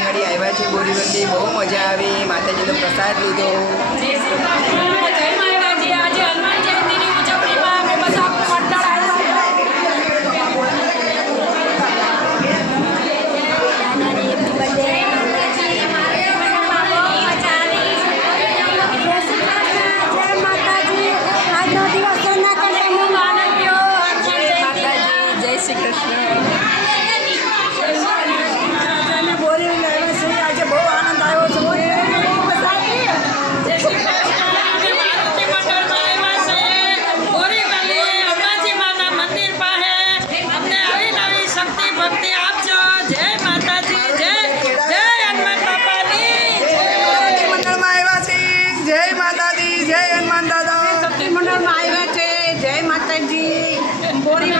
રીંગણી આવ્યા છે બોરીવલી. બહુ મજા આવી. માતાજીનો પ્રસાદ લીધો. મંડળમાં આવ્યા છે. જય માતાજી. બોરી